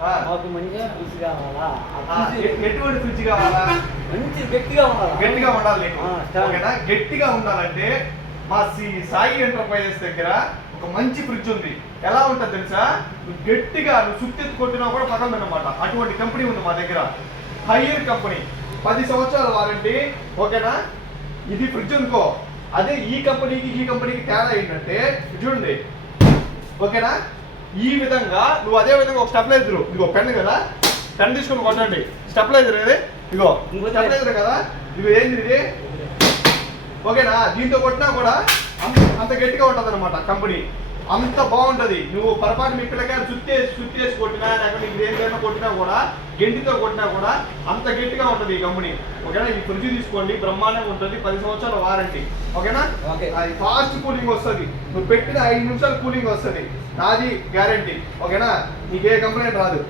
మాకు మంచి ఫ్రిడ్జ్ కావాలా. ఎటువంటి ఫ్రిడ్జ్ కావాలా? మంచి గట్టిగా ఉండాలి. గట్టిగా ఉండాలి నీకు. ఓకేనా? గట్టిగా ఉండాలంటే మా సాయి ఎంటర్ప్రైజెస్ దగ్గర ఒక మంచి ఫ్రిడ్జ్ ఉంది. ఎలా ఉంటుంది తెలుసా? నువ్వు గట్టిగా నువ్వు సుత్తెత్తు కొట్టినా కూడా పగలదన్నమాట. అటువంటి కంపెనీ ఉంది మా దగ్గర. హైయర్ కంపెనీ, 10 సంవత్సరాల వారంటీ. ఓకేనా? ఇది ఫ్రిడ్జ్ అనుకో. అదే ఈ కంపెనీకి తేడా ఏంటంటే చూడండి. ఓకేనా? ఈ విధంగా నువ్వు అదే విధంగా ఒక స్టెబిలైజర్, ఇదిగో పెన్ కదా, పెన్ తీసుకొని కొట్టండి. స్టెబిలైజర్ ఇది, ఇదిగో స్టెబిలైజర్ కదా, ఇదిగో ఏంది ఇది. ఓకేనా? దీంతో కొట్టినా కూడా అంత గట్టిగా ఉంటుంది అనమాట కంపెనీ. అంత బాగుంటది. నువ్వు పొరపాటు మీ పిల్లకాయలు సుత్తేసి కొట్టినా, లేకపోతే నీకు దేనికైనా కొట్టినా కూడా, గెంటితో కొట్టినా కూడా అంత గట్టిగా ఉంటుంది ఈ కంపెనీ. ఓకేనా? ఈ ఫ్రిడ్జ్ తీసుకోండి, బ్రహ్మాండంగా ఉంటుంది. 10 సంవత్సరాల వారంటీ. ఓకేనా? అది ఫాస్ట్ కూలింగ్ వస్తుంది. నువ్వు పెట్టిన 5 నిమిషాలు కూలింగ్ వస్తుంది. నాది గ్యారంటీ. ఓకేనా? నీకు ఏ కంప్లైంట్ రాదు.